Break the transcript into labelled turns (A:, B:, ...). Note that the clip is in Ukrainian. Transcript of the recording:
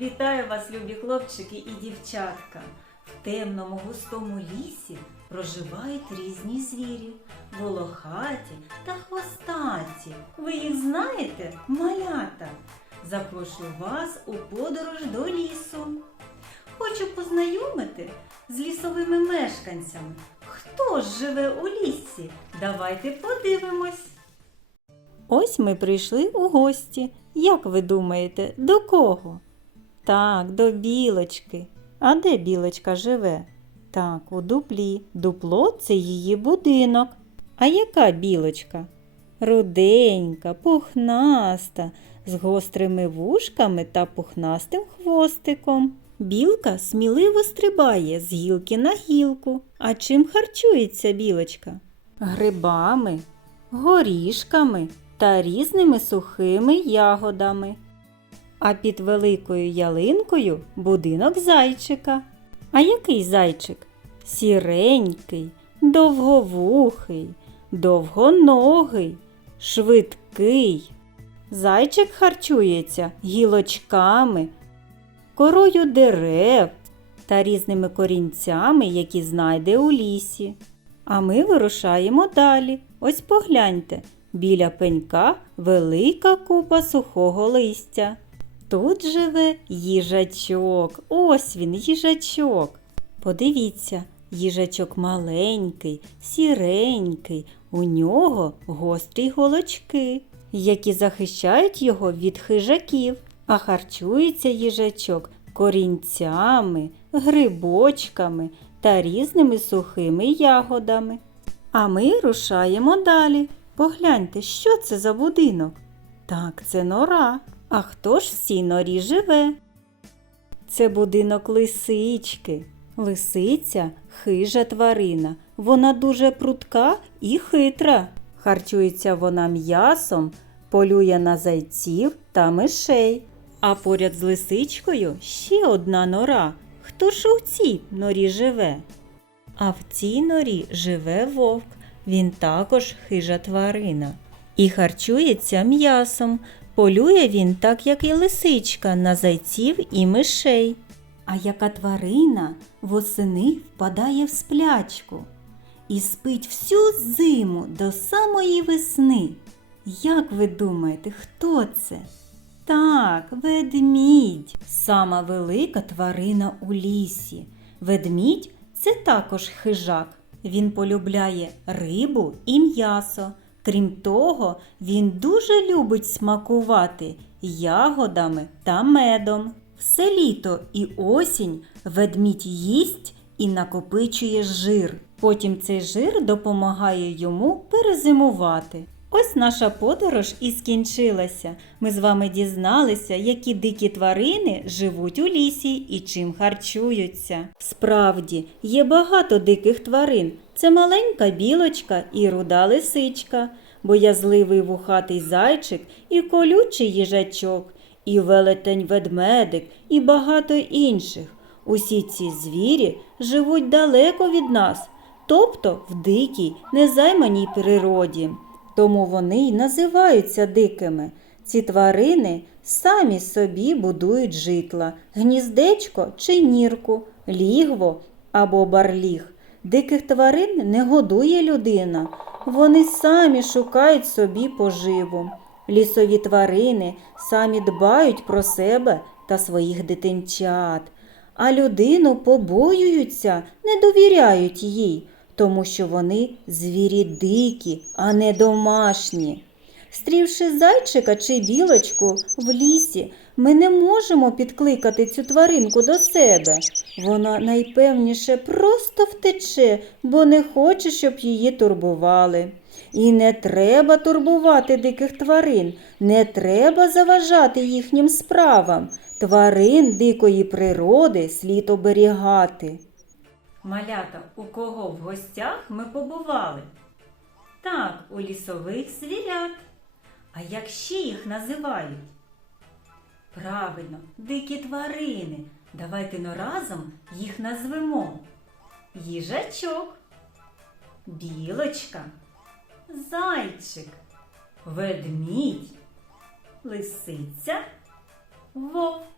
A: Вітаю вас, любі хлопчики і дівчатка. В темному густому лісі проживають різні звірі, волохаті та хвостаті. Ви їх знаєте, малята? Запрошую вас у подорож до лісу. Хочу познайомити з лісовими мешканцями. Хто ж живе у лісі? Давайте подивимось. Ось ми прийшли у гості. Як ви думаєте, до кого? Так, до білочки. А де білочка живе? Так, у дуплі. Дупло це її будинок. А яка білочка? Руденька, пухнаста, з гострими вушками та пухнастим хвостиком. Білка сміливо стрибає з гілки на гілку. А чим харчується білочка? Грибами, горішками та різними сухими ягодами. А під великою ялинкою будинок зайчика. А який зайчик? Сіренький, довговухий, довгоногий, швидкий. Зайчик харчується гілочками, корою дерев та різними корінцями, які знайде у лісі. А ми вирушаємо далі. Ось погляньте, біля пенька велика купа сухого листя. Тут живе їжачок. Ось він, їжачок. Подивіться, їжачок маленький, сіренький, у нього гострі голочки, які захищають його від хижаків, а харчується їжачок корінцями, грибочками та різними сухими ягодами. А ми рушаємо далі. Погляньте, що це за будинок? Так, це нора. А хто ж в цій норі живе? Це будинок лисички. Лисиця хижа тварина. Вона дуже прутка і хитра. Харчується вона м'ясом, полює на зайців та мишей. А поряд з лисичкою ще одна нора. Хто ж у цій норі живе? А в цій норі живе вовк. Він також хижа тварина. І харчується м'ясом. Полює він, так як і лисичка, на зайців і мишей. А яка тварина восени впадає в сплячку і спить всю зиму до самої весни. Як ви думаєте, хто це? Так, ведмідь, сама велика тварина у лісі. Ведмідь це також хижак. Він полюбляє рибу і м'ясо. Крім того, він дуже любить смакувати ягодами та медом. Все літо і осінь ведмідь їсть і накопичує жир. Потім цей жир допомагає йому перезимувати. Ось наша подорож і скінчилася. Ми з вами дізналися, які дикі тварини живуть у лісі і чим харчуються. Справді, є багато диких тварин. Це маленька білочка і руда лисичка, боязливий вухатий зайчик і колючий їжачок, і велетень ведмедик, і багато інших. Усі ці звірі живуть далеко від нас, тобто в дикій, незайманій природі. Тому вони й називаються дикими. Ці тварини самі собі будують житла, гніздечко чи нірку, лігво або барліг. Диких тварин не годує людина. Вони самі шукають собі поживу. Лісові тварини самі дбають про себе та своїх дитинчат, а людину побоюються, не довіряють їй, тому що вони звірі дикі, а не домашні. Стрівши зайчика чи білочку в лісі, ми не можемо підкликати цю тваринку до себе. Вона найпевніше просто втече, бо не хоче, щоб її турбували. І не треба турбувати диких тварин, не треба заважати їхнім справам. Тварин дикої природи слід оберігати. Малята, у кого в гостях ми побували? Так, у лісових звірят. А як ще їх називають? Правильно, дикі тварини. Давайте но разом їх назвемо. Їжачок, білочка, зайчик, ведмідь, лисиця, вовк.